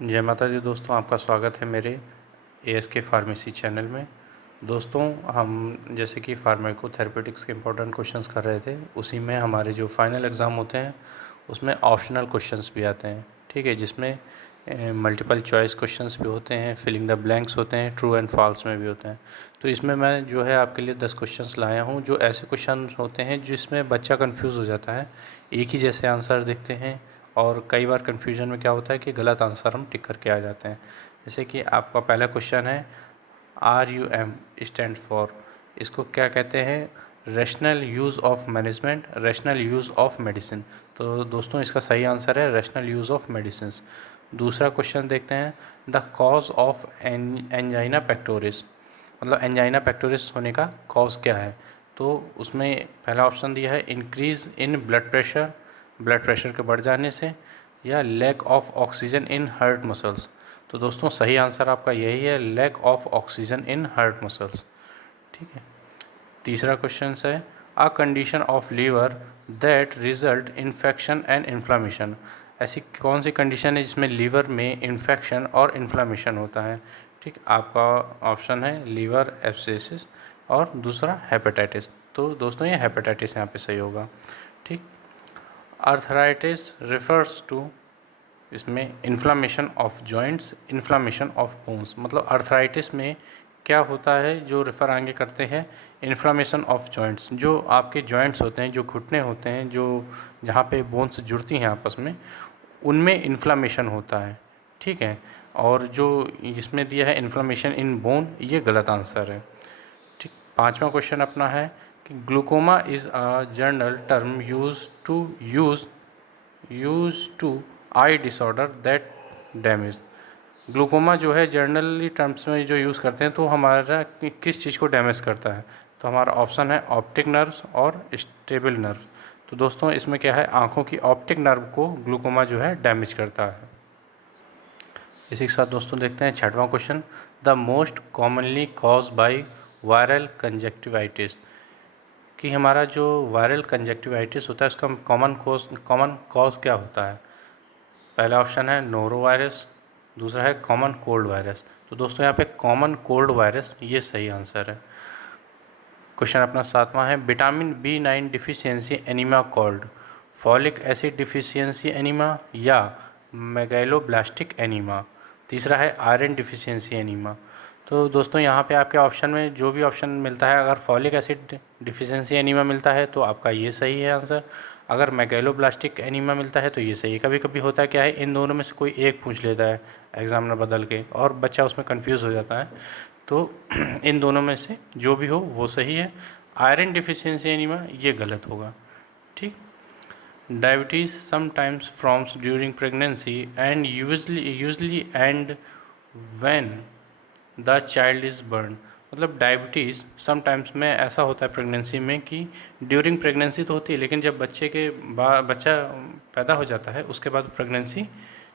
जय माता दी दोस्तों, आपका स्वागत है मेरे ASK फार्मेसी चैनल में। दोस्तों, हम जैसे कि फार्माकोथेरेपेटिक्स के इम्पोर्टेंट क्वेश्चंस कर रहे थे, उसी में हमारे जो फाइनल एग्ज़ाम होते हैं उसमें ऑप्शनल क्वेश्चंस भी आते हैं, ठीक है, जिसमें मल्टीपल चॉइस क्वेश्चंस भी होते हैं, फिलिंग द ब्लैंक्स होते हैं, ट्रू एंड फॉल्स में भी होते हैं। तो इसमें मैं जो है आपके लिए 10 क्वेश्चंस लाया हूँ, जो ऐसे क्वेश्चन होते हैं जिसमें बच्चा कन्फ्यूज़ हो जाता है, एक ही जैसे आंसर दिखते हैं और कई बार कन्फ्यूजन में क्या होता है कि गलत आंसर हम टिक करके आ जाते हैं। जैसे कि आपका पहला क्वेश्चन है RUM स्टैंड फॉर, इसको क्या कहते हैं? Rational use of management, rational use of medicine. तो दोस्तों इसका सही आंसर है रैशनल यूज़ ऑफ मेडिसिन। दूसरा क्वेश्चन देखते हैं, the cause of angina pectoris, मतलब एंजाइना पेक्टोरिस होने का कॉज क्या है? तो उसमें पहला ऑप्शन दिया है increase in blood pressure, blood pressure के बढ़ जाने से, या lack of oxygen in heart muscles. तो दोस्तों सही आंसर आपका यही है, lack of oxygen in heart muscles, ठीक है। तीसरा क्वेश्चन है a condition of liver that result infection and inflammation, ऐसी कौन सी कंडीशन है जिसमें लीवर में इन्फेक्शन और इन्फ्लामेशन होता है? ठीक, आपका ऑप्शन है लीवर एब्सेसिस और दूसरा हेपेटाइटिस। तो दोस्तों ये हेपेटाइटिस यहाँ पे सही होगा, ठीक। आर्थराइटिस रिफर्स टू, इसमें inflammation of joints, inflammation of bones, मतलब आर्थराइटिस में क्या होता है जो रेफ़र आगे करते हैं इन्फ्लामेशन ऑफ जॉइंट्स, जो आपके जॉइंट्स होते हैं, जो घुटने होते हैं, जो जहाँ पे बोन्स जुड़ती हैं आपस में, उनमें इन्फ्लामेशन होता है, ठीक है। और जो इसमें दिया है इन्फ्लामेशन इन बोन, ये गलत आंसर है, ठीक। पांचवा क्वेश्चन अपना है कि glaucoma is a general term use to eye disorder that damage. Glaucoma जो है जर्नली टर्म्स में जो यूज़ करते हैं, तो हमारा किस चीज़ को डैमेज करता है? तो हमारा ऑप्शन है ऑप्टिक नर्व्स और स्टेबल नर्व। तो दोस्तों इसमें क्या है, आँखों की ऑप्टिक नर्व को ग्लूकोमा जो है डैमेज करता है। इसी के साथ दोस्तों देखते हैं छठवां question, the most commonly cause by viral conjunctivitis, कि हमारा जो वायरल कंजक्टिवाइटिस होता है उसका कॉमन कॉज क्या होता है? पहला ऑप्शन है नोरो वायरस, दूसरा है कॉमन कोल्ड वायरस। तो दोस्तों यहाँ पे कॉमन कोल्ड वायरस ये सही आंसर है। क्वेश्चन अपना सातवां है vitamin B9 deficiency anaemia called, folic acid deficiency anaemia या मेगैलोब्लास्टिक एनीमिया। तीसरा है आयरन डिफिशियंसी एनीमिया। तो दोस्तों यहाँ पे आपके ऑप्शन में जो भी ऑप्शन मिलता है, अगर फॉलिक एसिड डिफिशियंसी एनीमिया मिलता है तो आपका ये सही है आंसर, अगर मेगैलोब्लास्टिक एनीमिया मिलता है तो ये सही है। कभी कभी होता है क्या है, इन दोनों में से कोई एक पूछ लेता है एग्जामिनर बदल के और बच्चा उसमें कंफ्यूज हो जाता है, तो इन दोनों में से जो भी हो वो सही है। आयरन डिफिशियंसी एनीमिया ये गलत होगा, ठीक। Diabetes sometimes firms during pregnancy and usually and when the child is burn, मतलब डायबिटीज़ समटाइम्स में ऐसा होता है प्रेगनेंसी में कि ड्यूरिंग प्रेगनेंसी तो होती है, लेकिन जब बच्चा पैदा हो जाता है उसके बाद प्रेगनेंसी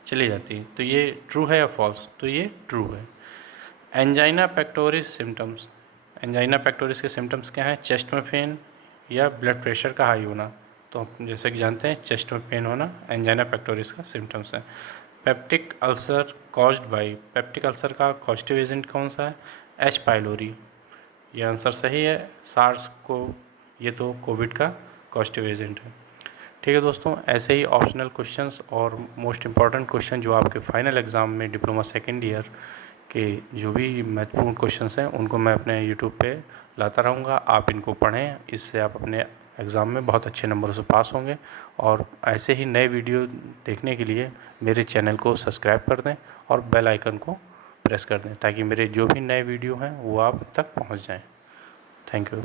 चली जाती है। तो ये ट्रू है या फॉल्स? तो ये ट्रू है। Angina pectoris symptoms, angina pectoris के सिम्टम्स क्या हैं? चेस्ट में पेन या ब्लड प्रेशर का हाई होना। तो हम जैसे कि जानते हैं चेस्ट में पेन होना एंजाइना पेक्टोरिस का सिम्टम्स है। Peptic ulcer caused by, peptic ulcer का कॉस्टिव एजेंट कौन सा है? एच पाइलोरी, ये आंसर सही है। सार्स को, ये तो कोविड का कॉस्टिव एजेंट है, ठीक है। दोस्तों ऐसे ही ऑप्शनल क्वेश्चंस और मोस्ट इम्पॉर्टेंट क्वेश्चन जो आपके फाइनल एग्ज़ाम में डिप्लोमा सेकेंड ईयर के जो भी महत्वपूर्ण क्वेश्चंस हैं उनको मैं अपने यूट्यूब पे लाता रहूँगा। आप इनको पढ़ें, इससे आप अपने एग्ज़ाम में बहुत अच्छे नंबरों से पास होंगे। और ऐसे ही नए वीडियो देखने के लिए मेरे चैनल को सब्सक्राइब कर दें और बेल आइकन को प्रेस कर दें, ताकि मेरे जो भी नए वीडियो हैं वो आप तक पहुँच जाएँ। Thank you.